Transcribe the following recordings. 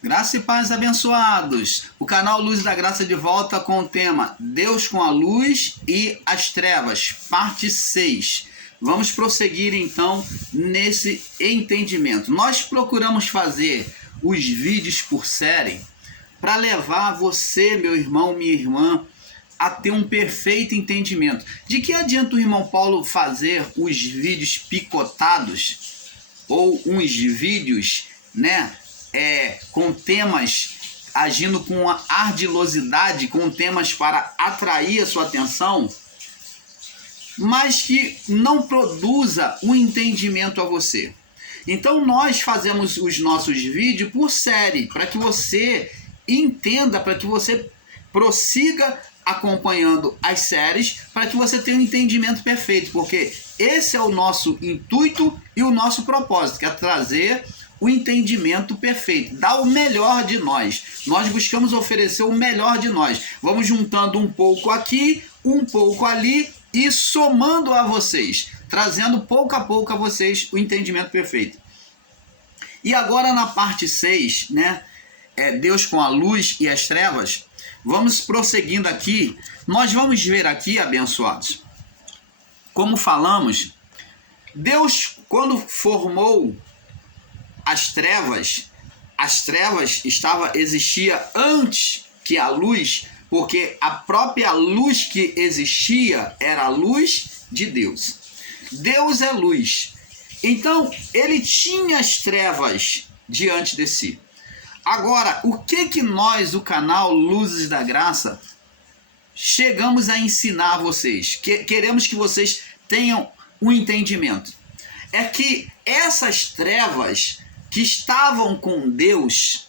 Graça e paz, abençoados. O canal Luz da Graça de volta com o tema Deus com a luz e as trevas, parte 6. Vamos prosseguir então nesse entendimento. Nós procuramos fazer os vídeos por série para levar você, meu irmão, minha irmã, a ter um perfeito entendimento. De que adianta o irmão Paulo fazer os vídeos picotados ou uns vídeos, com temas agindo com a ardilosidade, com temas para atrair a sua atenção, mas que não produza um entendimento a você. Então nós fazemos os nossos vídeos por série, para que você entenda, para que você prossiga acompanhando as séries, para que você tenha um entendimento perfeito, porque esse é o nosso intuito e o nosso propósito, que é trazer o entendimento perfeito, dar o melhor de nós. Nós buscamos oferecer o melhor de nós. Vamos juntando um pouco aqui, um pouco ali e somando a vocês, trazendo pouco a pouco a vocês o entendimento perfeito. E agora na parte 6, Deus com a luz e as trevas, vamos prosseguindo aqui. Nós vamos ver aqui, abençoados, como falamos, Deus, quando formou as trevas existia antes que a luz, porque a própria luz que existia era a luz de Deus. Deus é luz. Então, ele tinha as trevas diante de si. Agora, o que nós, o canal Luzes da Graça, chegamos a ensinar a vocês? Queremos que vocês tenham um entendimento. É que essas trevas que estavam com Deus,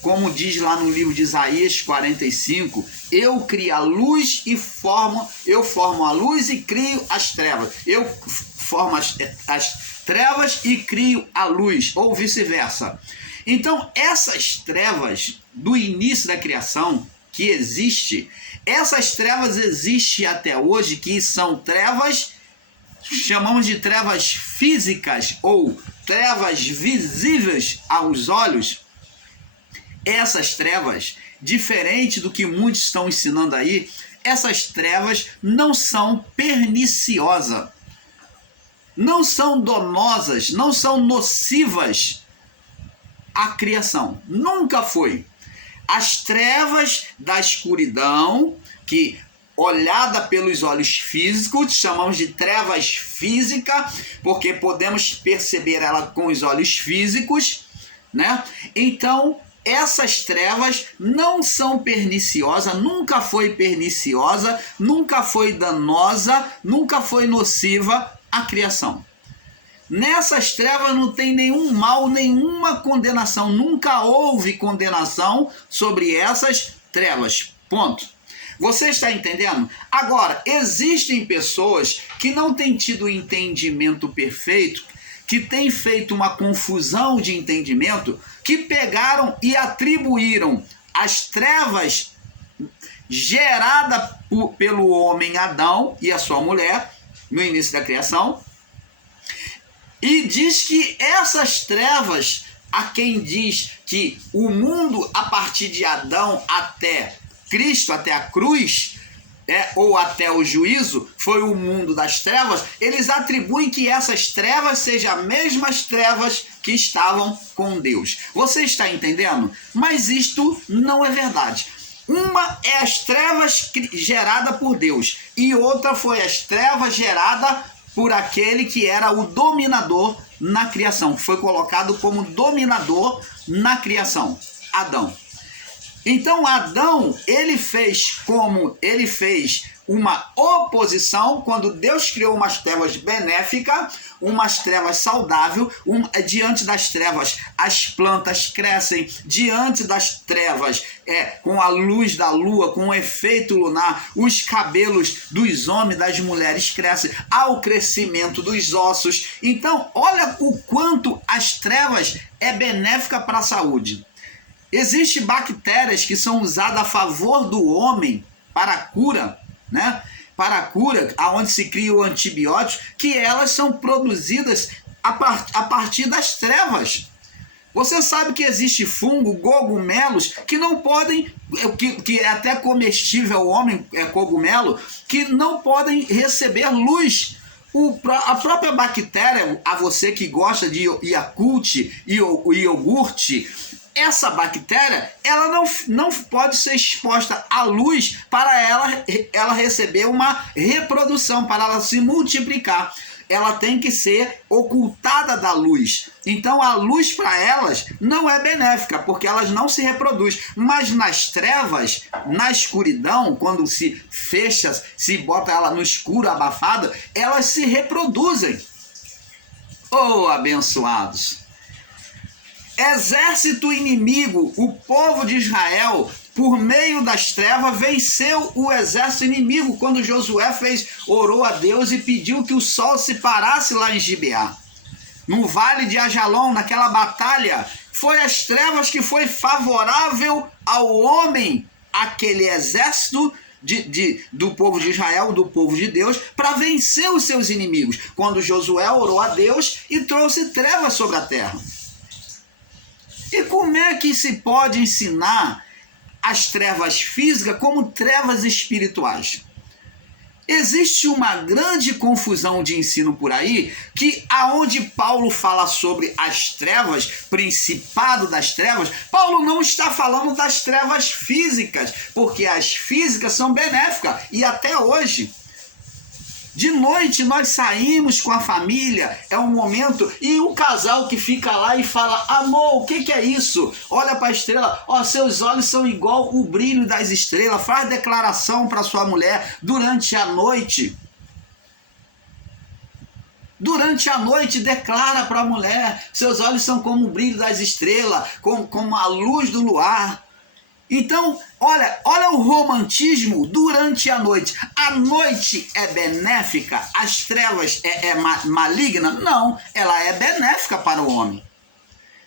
como diz lá no livro de Isaías 45, eu crio a luz e eu formo a luz e crio as trevas. Eu formo as trevas e crio a luz, ou vice-versa. Então, essas trevas do início da criação que existe, essas trevas existem até hoje, que são trevas, chamamos de trevas físicas ou trevas visíveis aos olhos. Essas trevas, diferente do que muitos estão ensinando aí, essas trevas não são perniciosas, não são danosas, não são nocivas à criação. Nunca foi. As trevas da escuridão, que olhada pelos olhos físicos, chamamos de trevas físicas, porque podemos perceber ela com os olhos físicos, Então, essas trevas não são perniciosas, nunca foi perniciosa, nunca foi danosa, nunca foi nociva à criação. Nessas trevas não tem nenhum mal, nenhuma condenação, nunca houve condenação sobre essas trevas, ponto. Você está entendendo? Agora, existem pessoas que não têm tido o entendimento perfeito, que têm feito uma confusão de entendimento, que pegaram e atribuíram as trevas geradas pelo homem Adão e a sua mulher, no início da criação, e diz que essas trevas, a quem diz que o mundo a partir de Adão até Cristo, até a cruz, ou até o juízo, foi o mundo das trevas, eles atribuem que essas trevas sejam as mesmas trevas que estavam com Deus. Você está entendendo? Mas isto não é verdade. Uma é as trevas geradas por Deus, e outra foi as trevas geradas por aquele que era o dominador na criação, foi colocado como dominador na criação, Adão. Então Adão, ele fez uma oposição quando Deus criou umas trevas benéficas, umas trevas saudáveis. Diante das trevas as plantas crescem, diante das trevas com a luz da lua, com o efeito lunar, os cabelos dos homens, das mulheres crescem, há o crescimento dos ossos. Então olha o quanto as trevas é benéfica para a saúde. Existem bactérias que são usadas a favor do homem para a cura, para a cura, onde se cria o antibiótico, que elas são produzidas a partir das trevas. Você sabe que existe fungo, cogumelos, que não podem, que é até comestível o homem, é cogumelo, que não podem receber luz. A própria bactéria, a você que gosta de Yakult e iogurte, essa bactéria, ela não pode ser exposta à luz para ela receber uma reprodução, para ela se multiplicar. Ela tem que ser ocultada da luz. Então a luz para elas não é benéfica, porque elas não se reproduzem. Mas nas trevas, na escuridão, quando se fecha, se bota ela no escuro, abafada, elas se reproduzem. Oh, abençoados! Exército inimigo, o povo de Israel, por meio das trevas, venceu o exército inimigo quando Josué orou a Deus e pediu que o sol se parasse lá em Gibeá. No vale de Ajalon, naquela batalha, foi as trevas que foi favorável ao homem, aquele exército do povo de Israel, do povo de Deus, para vencer os seus inimigos. Quando Josué orou a Deus e trouxe trevas sobre a terra. E como é que se pode ensinar as trevas físicas como trevas espirituais? Existe uma grande confusão de ensino por aí, que aonde Paulo fala sobre as trevas, principado das trevas, Paulo não está falando das trevas físicas, porque as físicas são benéficas, e até hoje. De noite nós saímos com a família, é um momento, e o casal que fica lá e fala: amor, o que é isso? Olha para a estrela, ó, seus olhos são igual o brilho das estrelas. Faz declaração para sua mulher durante a noite. Durante a noite declara para a mulher: seus olhos são como o brilho das estrelas, como a luz do luar. Então, olha o romantismo durante a noite. A noite é benéfica? As trevas é maligna? Não, ela é benéfica para o homem.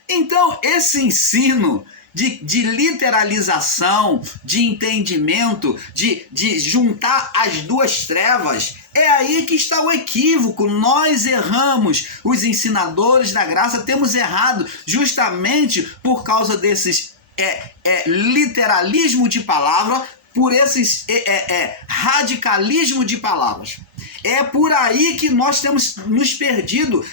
Então, esse ensino de literalização, de entendimento, de juntar as duas trevas, é aí que está o equívoco. Nós erramos, os ensinadores da graça temos errado justamente por causa desses literalismo de palavra, por esses radicalismo de palavras. É por aí que nós temos nos perdido,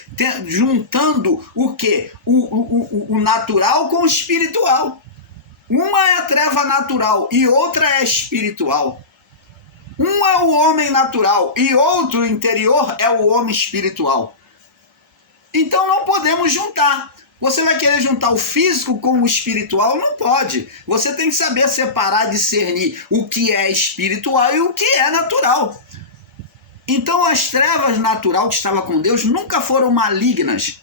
juntando o quê? O natural com o espiritual. Uma é a treva natural e outra é espiritual. Um é o homem natural e outro interior é o homem espiritual. Então não podemos juntar. Você vai querer juntar o físico com o espiritual? Não pode. Você tem que saber separar, discernir o que é espiritual e o que é natural. Então as trevas natural que estavam com Deus nunca foram malignas.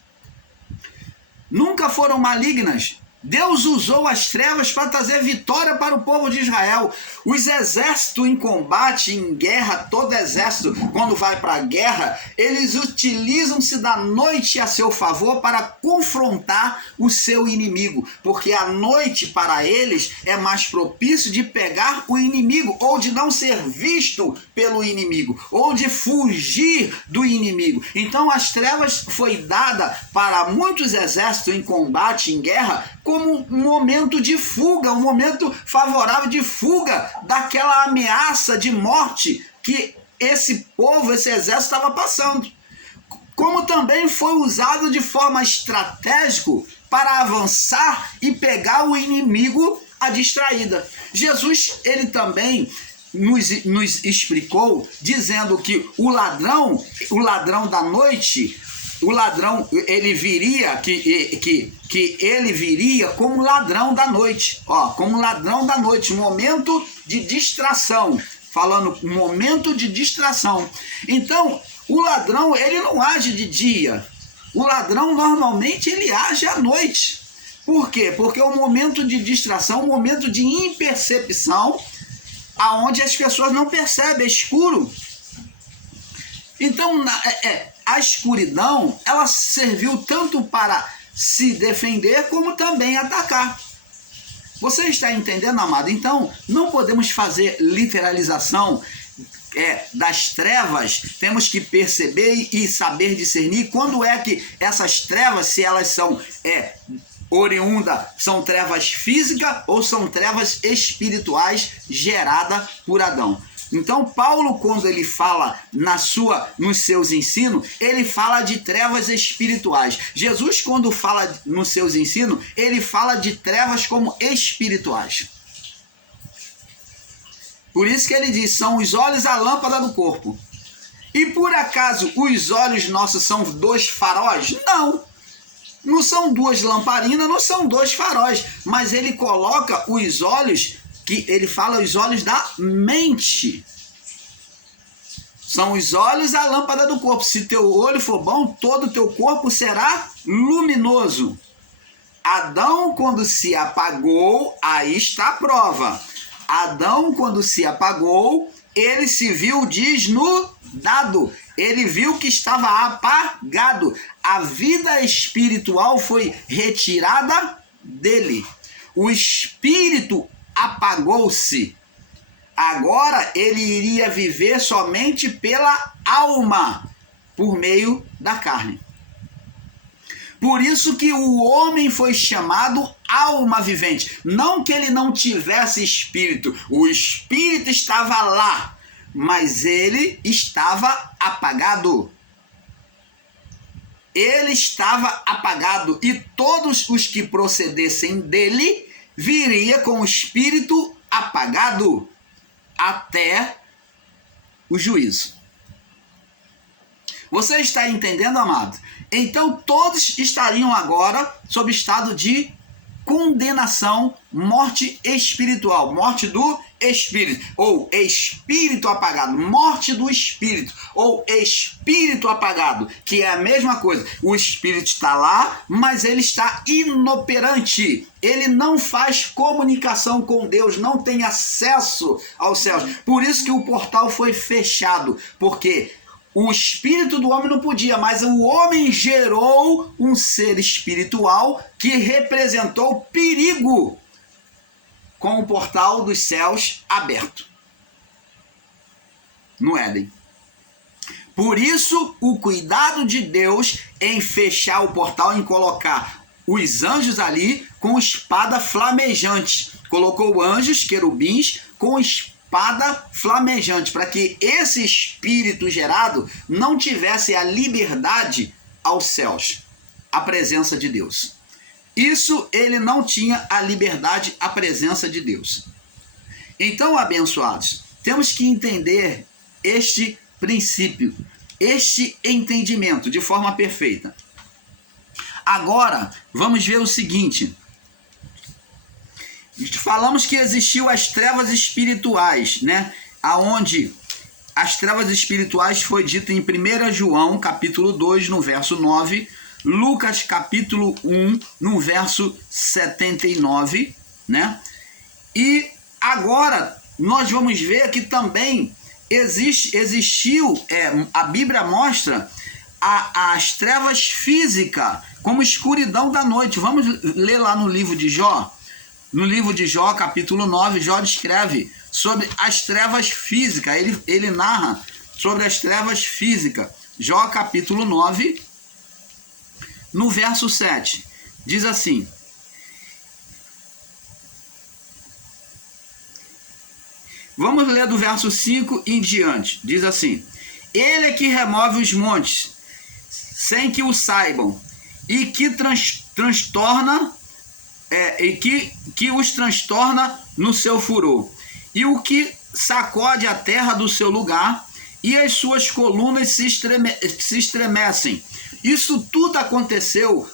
Nunca foram malignas. Deus usou as trevas para trazer vitória para o povo de Israel. Os exércitos em combate, em guerra, todo exército, quando vai para a guerra, eles utilizam-se da noite a seu favor para confrontar o seu inimigo. Porque a noite, para eles, é mais propício de pegar o inimigo, ou de não ser visto pelo inimigo, ou de fugir do inimigo. Então as trevas foi dada para muitos exércitos em combate, em guerra, como um momento de fuga, um momento favorável de fuga daquela ameaça de morte que esse povo, esse exército estava passando. Como também foi usado de forma estratégica para avançar e pegar o inimigo à distraída. Jesus, ele também nos explicou, dizendo que o ladrão da noite, o ladrão, ele viria, que ele viria como ladrão da noite, como ladrão da noite, um momento de distração, falando um momento de distração. Então, o ladrão, ele não age de dia, o ladrão normalmente ele age à noite. Por quê? Porque é um momento de distração, um momento de impercepção, aonde as pessoas não percebem, é escuro. Então, a escuridão, ela serviu tanto para se defender, como também atacar. Você está entendendo, amado? Então, não podemos fazer literalização das trevas, temos que perceber e saber discernir quando é que essas trevas, se elas são são trevas físicas ou são trevas espirituais geradas por Adão. Então Paulo, quando ele fala nos seus ensinos, ele fala de trevas espirituais. Jesus, quando fala nos seus ensinos, ele fala de trevas como espirituais. Por isso que ele diz, são os olhos a lâmpada do corpo. E por acaso os olhos nossos são 2 faróis? Não. Não são 2 lamparinas, não são 2 faróis. Mas ele coloca os olhos, que ele fala os olhos da mente. São os olhos a lâmpada do corpo. Se teu olho for bom, todo o teu corpo será luminoso. Adão, quando se apagou, aí está a prova. Adão, quando se apagou, ele se viu desnudado. Ele viu que estava apagado. A vida espiritual foi retirada dele. O espírito apagou-se. Agora ele iria viver somente pela alma, por meio da carne. Por isso que o homem foi chamado alma vivente. Não que ele não tivesse espírito. O espírito estava lá, mas ele estava apagado. Ele estava apagado. E todos os que procedessem dele viria com o espírito apagado até o juízo. Você está entendendo, amado? Então todos estariam agora sob estado de condenação, morte espiritual, morte do espírito, ou espírito apagado, morte do espírito, ou espírito apagado, que é a mesma coisa. O espírito está lá, mas ele está inoperante. Ele não faz comunicação com Deus, não tem acesso aos céus. Por isso que o portal foi fechado, porque o espírito do homem não podia, mas o homem gerou um ser espiritual que representou perigo com o portal dos céus aberto no Éden. Por isso, o cuidado de Deus em fechar o portal, em colocar os anjos ali com espada flamejante. Colocou anjos, querubins, com espada flamejante, para que esse espírito gerado não tivesse a liberdade aos céus, a presença de Deus. Isso ele não tinha a liberdade, a presença de Deus. Então, abençoados, temos que entender este princípio, este entendimento de forma perfeita. Agora, vamos ver o seguinte. Falamos que existiu as trevas espirituais, né? Aonde as trevas espirituais foi dito em 1 João, capítulo 2, no verso 9, Lucas, capítulo 1, no verso 79, né? E agora nós vamos ver que também existiu, a Bíblia mostra as trevas físicas como escuridão da noite. Vamos ler lá no livro de Jó. No livro de Jó, capítulo 9, Jó descreve sobre as trevas físicas. Ele narra sobre as trevas físicas. Jó, capítulo 9, no verso 7. Diz assim: vamos ler do verso 5 em diante. Diz assim: ele é que remove os montes, sem que o saibam, e que transtorna... que os transtorna no seu furor, e o que sacode a terra do seu lugar, e as suas colunas se estremecem. Isso tudo aconteceu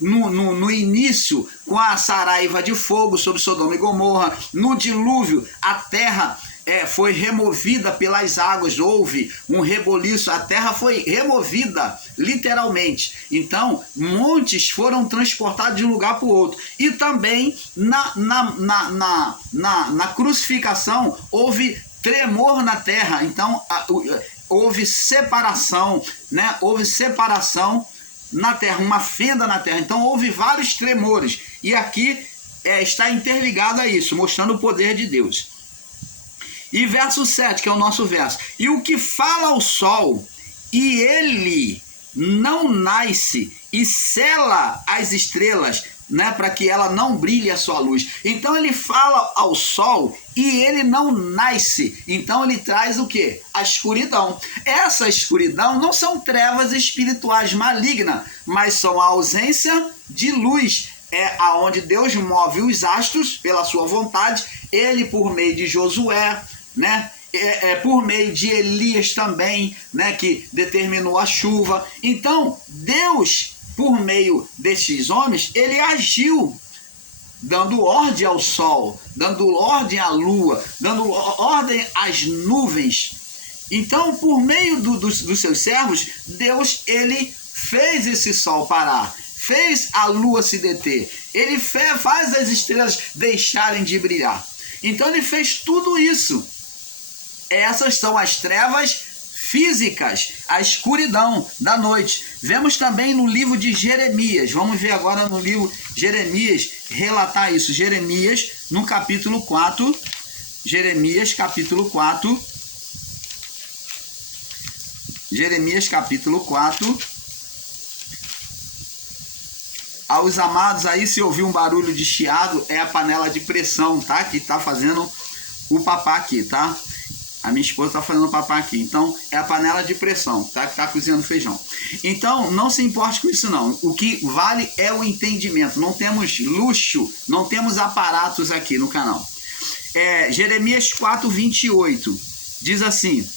no início, com a saraiva de fogo sobre Sodoma e Gomorra. No dilúvio, a terra foi removida pelas águas, houve um reboliço, a terra foi removida, literalmente. Então, montes foram transportados de um lugar para o outro. E também, na crucificação, houve tremor na terra. Então, houve separação, né? Houve separação na terra, uma fenda na terra. Então, houve vários tremores. E aqui está interligado a isso, mostrando o poder de Deus. E verso 7, que é o nosso verso. E o que fala ao sol, e ele não nasce, e sela as estrelas, né, para que ela não brilhe a sua luz. Então ele fala ao sol e ele não nasce. Então ele traz o quê? A escuridão. Essa escuridão não são trevas espirituais malignas, mas são a ausência de luz. É aonde Deus move os astros pela sua vontade. Ele, por meio de Josué, né, por meio de Elias também, né, que determinou a chuva. Então Deus, por meio destes homens, ele agiu, dando ordem ao sol, dando ordem à lua, dando ordem às nuvens. Então, por meio dos seus servos, Deus, ele fez esse sol parar, fez a lua se deter, ele faz as estrelas deixarem de brilhar. Então ele fez tudo isso. Essas são as trevas físicas, a escuridão da noite. Vemos também no livro de Jeremias, vamos ver agora no livro de Jeremias, relatar isso. Jeremias, no capítulo 4, Jeremias capítulo 4, Jeremias capítulo 4. Aos amados aí, se ouvir um barulho de chiado, é a panela de pressão, tá? Que tá fazendo o papá aqui, tá? A minha esposa está fazendo papá aqui. Então, é a panela de pressão, tá? Que está cozinhando feijão. Então, não se importe com isso, não. O que vale é o entendimento. Não temos luxo, não temos aparatos aqui no canal. Jeremias 4, 28. Diz assim: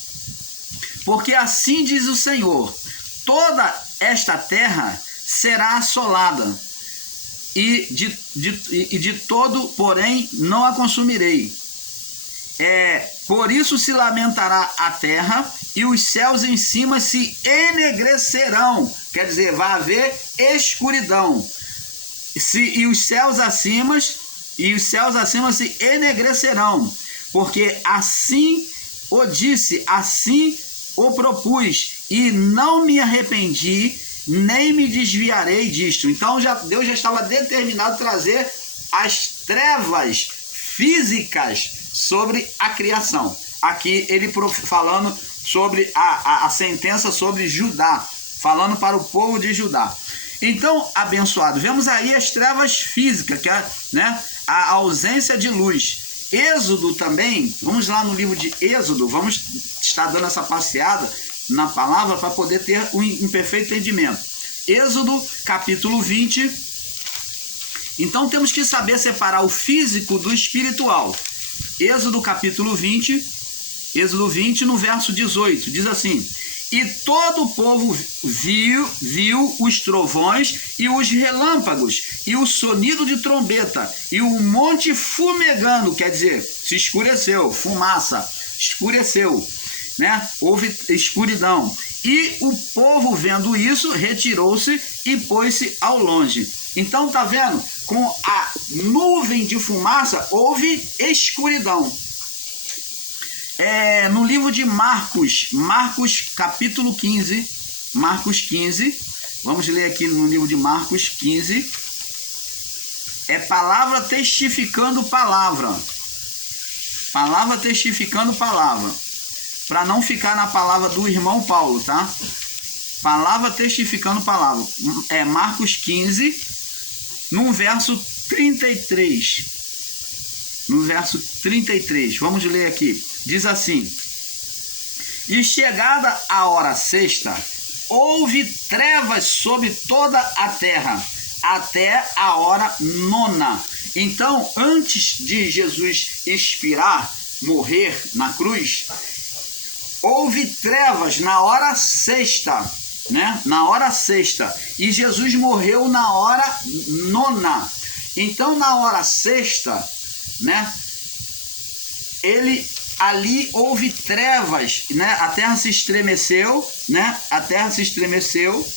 porque assim diz o Senhor, toda esta terra será assolada, e de todo, porém, não a consumirei. Por isso se lamentará a terra, e os céus em cima se enegrecerão. Quer dizer, vai haver escuridão. E os céus acima se enegrecerão. Porque assim o disse, assim o propus, e não me arrependi, nem me desviarei disto. Então Deus já estava determinado a trazer as trevas físicas sobre a criação. Aqui ele falando sobre a sentença sobre Judá, falando para o povo de Judá. Então, abençoado, vemos aí as trevas físicas, que é, né, a ausência de luz. Êxodo também, vamos lá no livro de Êxodo, vamos estar dando essa passeada na palavra para poder ter um perfeito entendimento. Êxodo capítulo 20. Então temos que saber separar o físico do espiritual. Êxodo capítulo 20, Êxodo 20 no verso 18, diz assim: e todo o povo viu os trovões e os relâmpagos e o sonido de trombeta e o monte fumegando, quer dizer, se escureceu, fumaça, escureceu, né? Houve escuridão. E o povo, vendo isso, retirou-se e pôs-se ao longe. Então, tá vendo? Com a nuvem de fumaça, houve escuridão. No livro de Marcos capítulo 15, Marcos 15, vamos ler aqui no livro de Marcos 15, palavra testificando palavra, palavra testificando palavra, para não ficar na palavra do irmão Paulo, tá? Palavra testificando palavra, Marcos 15, no verso 33, no verso 33, vamos ler aqui. Diz assim: e chegada a hora sexta, houve trevas sobre toda a terra, até a hora nona. Então, antes de Jesus expirar, morrer na cruz, houve trevas na hora sexta, né? Na hora sexta. E Jesus morreu na hora nona. Então, na hora sexta, né? Ali houve trevas, né? A terra se estremeceu, né? A terra se estremeceu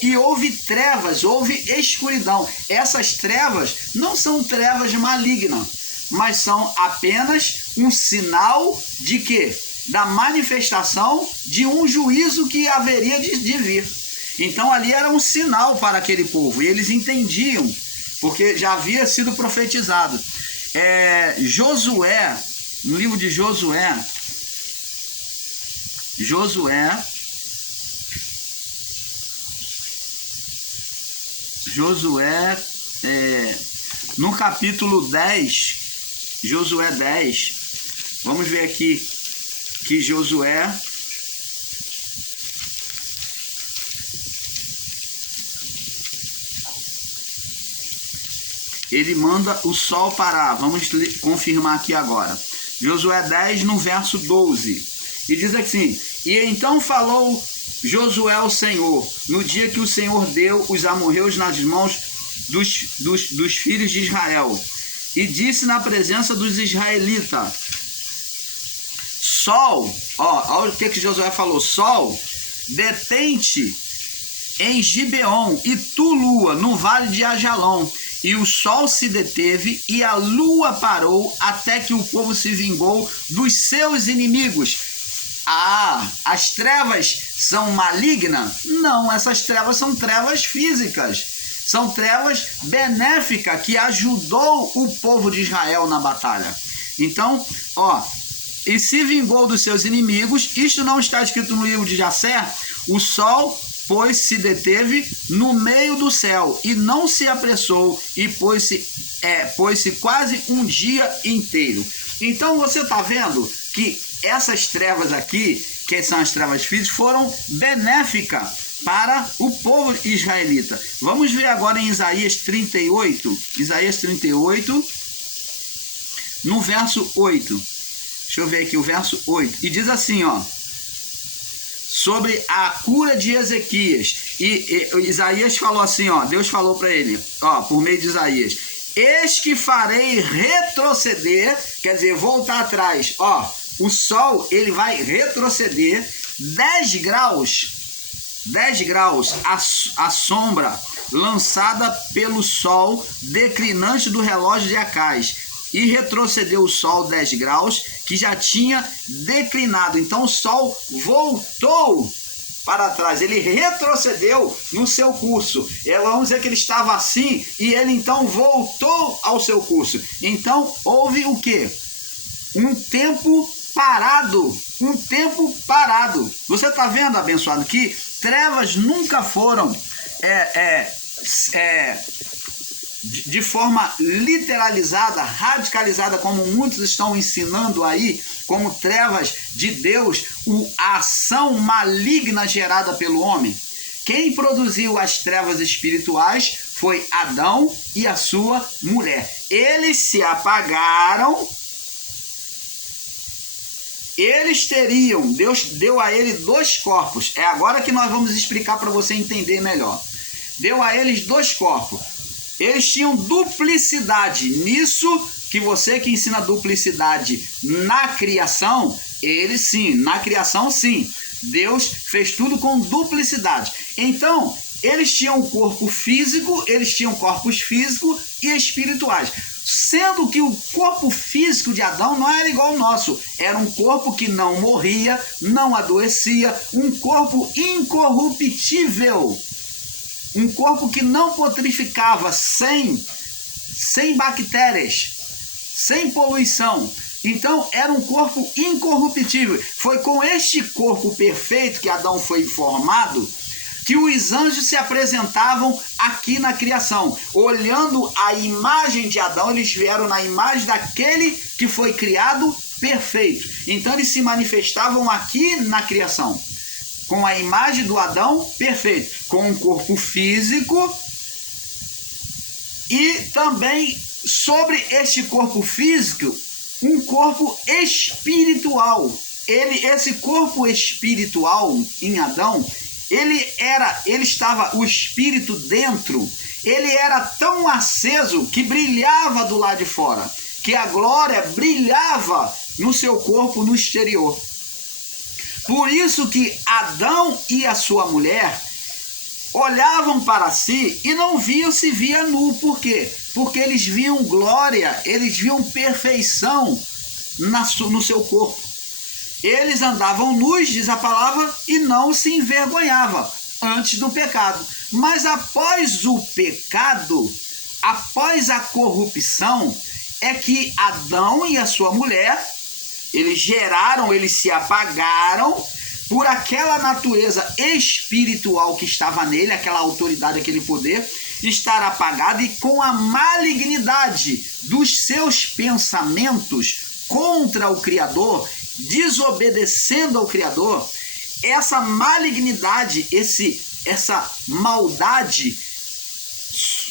e houve trevas, houve escuridão. Essas trevas não são trevas malignas, mas são apenas um sinal de quê? Da manifestação de um juízo que haveria de vir. Então ali era um sinal para aquele povo, e eles entendiam, porque já havia sido profetizado. Josué, no livro de Josué, no capítulo 10, Josué 10, vamos ver aqui que Josué, ele manda o sol parar. Vamos confirmar aqui agora. Josué 10, no verso 12. E diz assim: e então falou Josué ao Senhor, no dia que o Senhor deu os amorreus nas mãos dos filhos de Israel, e disse na presença dos israelitas: Sol, olha o que Josué falou: Sol, detente em Gibeon, e tu, lua, no vale de Ajalon. E o sol se deteve e a lua parou, até que o povo se vingou dos seus inimigos. As trevas são malignas? Não, essas trevas são trevas físicas. São trevas benéficas que ajudou o povo de Israel na batalha. Então, e se vingou dos seus inimigos. Isto não está escrito no livro de Jasser. O sol, pois, se deteve no meio do céu e não se apressou, e pôs-se quase um dia inteiro. Então você está vendo que essas trevas aqui, que são as trevas físicas, foram benéficas para o povo israelita. Vamos ver agora em Isaías 38, no verso 8. Deixa eu ver aqui o verso 8. E diz assim, sobre a cura de Ezequias. E Isaías falou assim, Deus falou para ele, por meio de Isaías: eis que farei retroceder, quer dizer, voltar atrás, o sol, ele vai retroceder 10 graus a sombra lançada pelo sol declinante do relógio de Acais, e retrocedeu o sol 10 graus, que já tinha declinado. Então o sol voltou para trás, ele retrocedeu no seu curso. Vamos dizer que ele estava assim, e ele então voltou ao seu curso. Então houve o quê? Um tempo parado. Você está vendo, abençoado, que trevas nunca foram de forma literalizada, radicalizada, como muitos estão ensinando aí, como trevas de Deus, a ação maligna gerada pelo homem. Quem produziu as trevas espirituais foi Adão e a sua mulher. Eles se apagaram. Deus deu a ele 2 corpos. É agora que nós vamos explicar para você entender melhor. Deu a eles 2 corpos. Eles tinham duplicidade. Nisso que você que ensina duplicidade na criação, eles sim, na criação sim. Deus fez tudo com duplicidade. Então, eles tinham um corpo físico, eles tinham corpos físicos e espirituais. Sendo que o corpo físico de Adão não era igual ao nosso. Era um corpo que não morria, não adoecia, um corpo incorruptível. Um corpo que não putrificava, sem bactérias, sem poluição. Então era um corpo incorruptível. Foi com este corpo perfeito que Adão foi formado que os anjos se apresentavam aqui na criação. Olhando a imagem de Adão, eles vieram na imagem daquele que foi criado perfeito. Então eles se manifestavam aqui na criação, com a imagem do Adão perfeito, com um corpo físico, e também sobre este corpo físico, um corpo espiritual. Esse corpo espiritual em Adão, ele estava o espírito dentro, ele era tão aceso que brilhava do lado de fora, que a glória brilhava no seu corpo no exterior. Por isso que Adão e a sua mulher olhavam para si e não se via nu. Por quê? Porque eles viam glória, eles viam perfeição no seu corpo. Eles andavam nus, diz a palavra, e não se envergonhavam antes do pecado. Mas após o pecado, após a corrupção, é que Adão e a sua mulher, eles geraram, eles se apagaram por aquela natureza espiritual que estava nele, aquela autoridade, aquele poder, estar apagado, e com a malignidade dos seus pensamentos contra o Criador, desobedecendo ao Criador, essa malignidade, essa maldade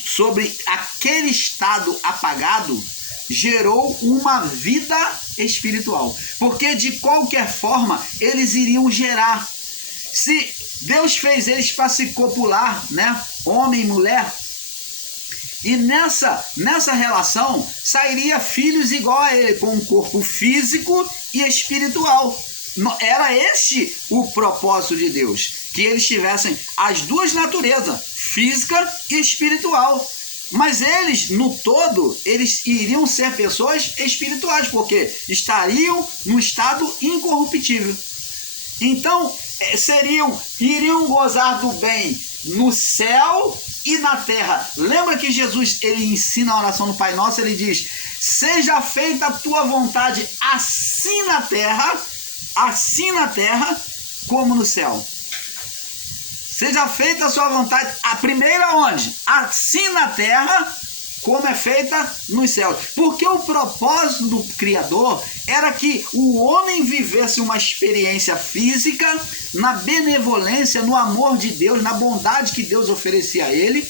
sobre aquele estado apagado, gerou uma vida espiritual. Porque de qualquer forma eles iriam gerar. Se Deus fez eles para se copular, né? Homem e mulher. E nessa relação sairia filhos igual a ele, com um corpo físico e espiritual. Era este o propósito de Deus, que eles tivessem as duas naturezas, física e espiritual. Mas eles, no todo, eles iriam ser pessoas espirituais, porque estariam no estado incorruptível. Então, iriam gozar do bem no céu e na terra. Lembra que Jesus, ele ensina a oração no Pai Nosso, ele diz: seja feita a tua vontade assim na terra como no céu. Seja feita a sua vontade, a primeira onde? Assim na terra, como é feita nos céus. Porque o propósito do Criador era que o homem vivesse uma experiência física na benevolência, no amor de Deus, na bondade que Deus oferecia a ele,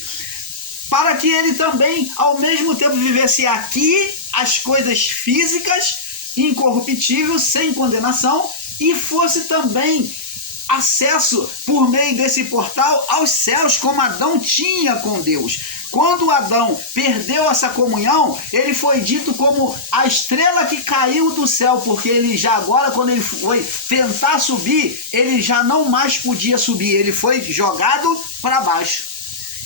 para que ele também, ao mesmo tempo, vivesse aqui as coisas físicas, incorruptíveis, sem condenação, e fosse também acesso por meio desse portal aos céus, como Adão tinha com Deus. Quando Adão perdeu essa comunhão, ele foi dito como a estrela que caiu do céu, porque ele já agora, quando ele foi tentar subir, ele já não mais podia subir, ele foi jogado para baixo.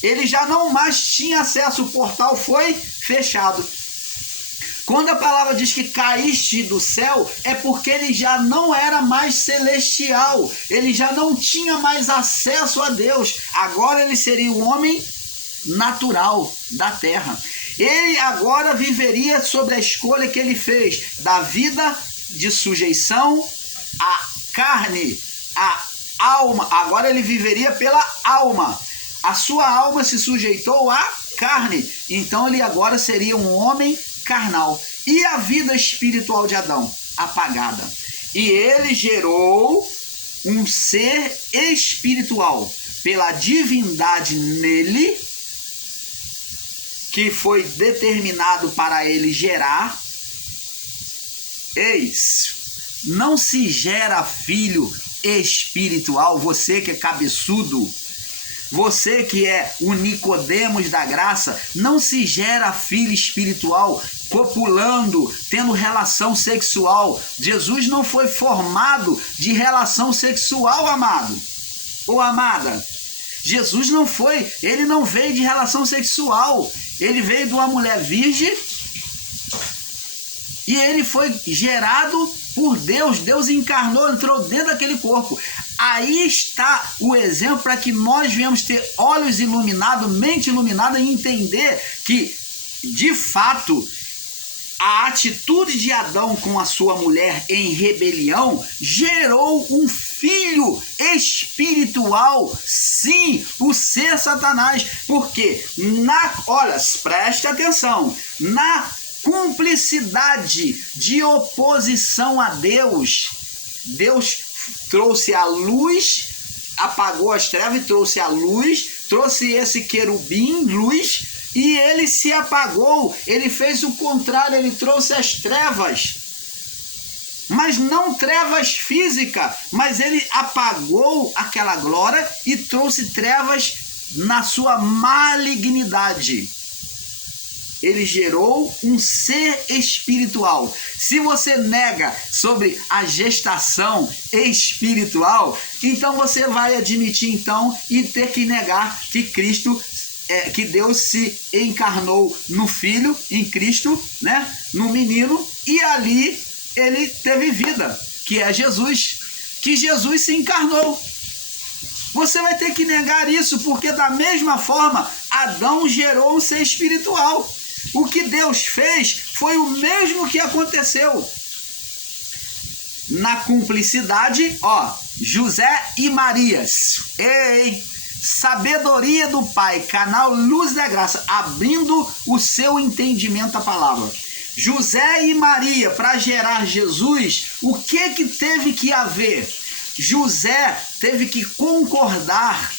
Ele já não mais tinha acesso, o portal foi fechado. Quando a palavra diz que caíste do céu, é porque ele já não era mais celestial, ele já não tinha mais acesso a Deus. Agora ele seria um homem natural da terra. Ele agora viveria sobre a escolha que ele fez da vida de sujeição à carne, à alma. Agora ele viveria pela alma. A sua alma se sujeitou à carne. Então ele agora seria um homem carnal. E a vida espiritual de Adão? Apagada. E ele gerou um ser espiritual pela divindade nele, que foi determinado para ele gerar. Eis, não se gera filho espiritual, você que é cabeçudo, você que é o Nicodemos da graça, não se gera filho espiritual copulando, tendo relação sexual. Jesus não foi formado de relação sexual, amado ou amada. Jesus não foi, ele não veio de relação sexual, ele veio de uma mulher virgem e ele foi gerado por Deus. Deus encarnou, entrou dentro daquele corpo. Aí está o exemplo para que nós venhamos ter olhos iluminados, mente iluminada e entender que, de fato, a atitude de Adão com a sua mulher em rebelião gerou um filho espiritual, sim, o ser Satanás. Porque, olha, preste atenção, na cumplicidade de oposição a Deus, Deus trouxe a luz, apagou as trevas e trouxe a luz, trouxe esse querubim, luz, e ele se apagou, ele fez o contrário, ele trouxe as trevas, mas não trevas físicas, mas ele apagou aquela glória e trouxe trevas na sua malignidade. Ele gerou um ser espiritual. Se você nega sobre a gestação espiritual, então você vai admitir então e ter que negar que Cristo, que Deus se encarnou no Filho, em Cristo, né, no menino, e ali ele teve vida, que é Jesus, que Jesus se encarnou. Você vai ter que negar isso, porque da mesma forma Adão gerou um ser espiritual. O que Deus fez foi o mesmo que aconteceu. Na cumplicidade, ó, José e Maria. Ei, sabedoria do Pai, canal Luz da Graça, abrindo o seu entendimento à palavra. José e Maria, para gerar Jesus, o que teve que haver? José teve que concordar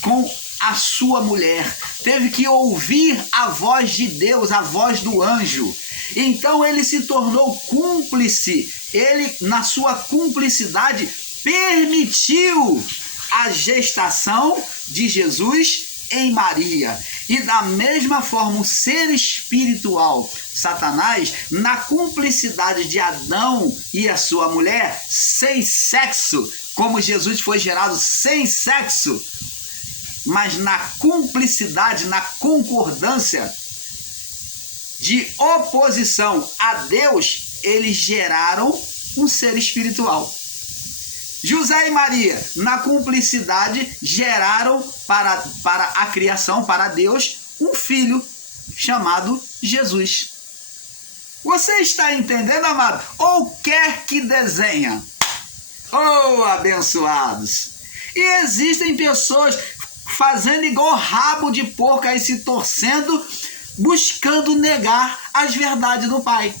com a sua mulher, teve que ouvir a voz de Deus, a voz do anjo. Então ele se tornou cúmplice, ele na sua cumplicidade permitiu a gestação de Jesus em Maria. E da mesma forma o ser espiritual, Satanás, na cumplicidade de Adão e a sua mulher, sem sexo, como Jesus foi gerado sem sexo, mas na cumplicidade, na concordância de oposição a Deus, eles geraram um ser espiritual. José e Maria, na cumplicidade, geraram para a criação, para Deus, um filho chamado Jesus. Você está entendendo, amado? Ou quer que desenha? Oh, abençoados! E existem pessoas fazendo igual rabo de porco aí, se torcendo, buscando negar as verdades do Pai.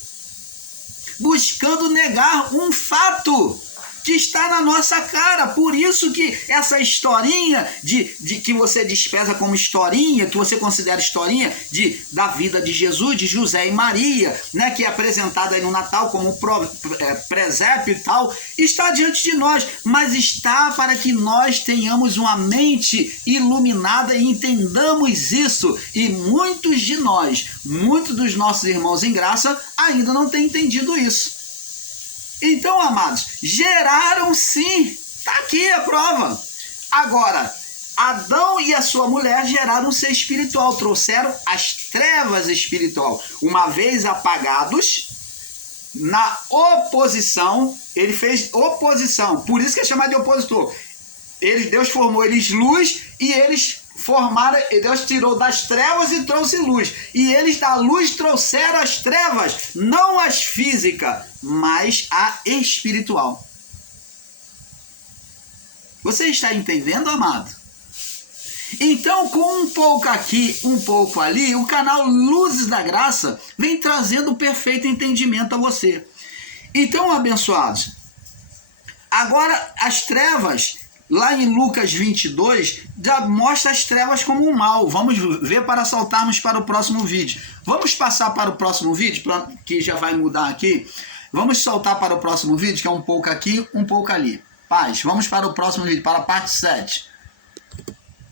Buscando negar um fato que está na nossa cara. Por isso que essa historinha de que você despreza como historinha, que você considera historinha da vida de Jesus, de José e Maria, né, que é apresentada aí no Natal como presépio e tal, está diante de nós, mas está para que nós tenhamos uma mente iluminada e entendamos isso. E muitos de nós, muitos dos nossos irmãos em graça ainda não têm entendido isso. Então, amados, geraram sim, está aqui a prova. Agora, Adão e a sua mulher geraram um ser espiritual, trouxeram as trevas espiritual. Uma vez apagados, na oposição, ele fez oposição, por isso que é chamado de opositor. Deus formou eles luz e eles formaram, Deus tirou das trevas e trouxe luz. E eles da luz trouxeram as trevas, não as físicas, mas a espiritual. Você está entendendo, amado? Então, com um pouco aqui, um pouco ali, o canal Luzes da Graça vem trazendo o perfeito entendimento a você. Então, abençoados, agora as trevas, lá em Lucas 22, já mostra as trevas como um mal. Vamos ver para saltarmos para o próximo vídeo. Vamos passar para o próximo vídeo, que já vai mudar aqui. Vamos saltar para o próximo vídeo, que é um pouco aqui, um pouco ali. Paz, vamos para o próximo vídeo, para a parte 7.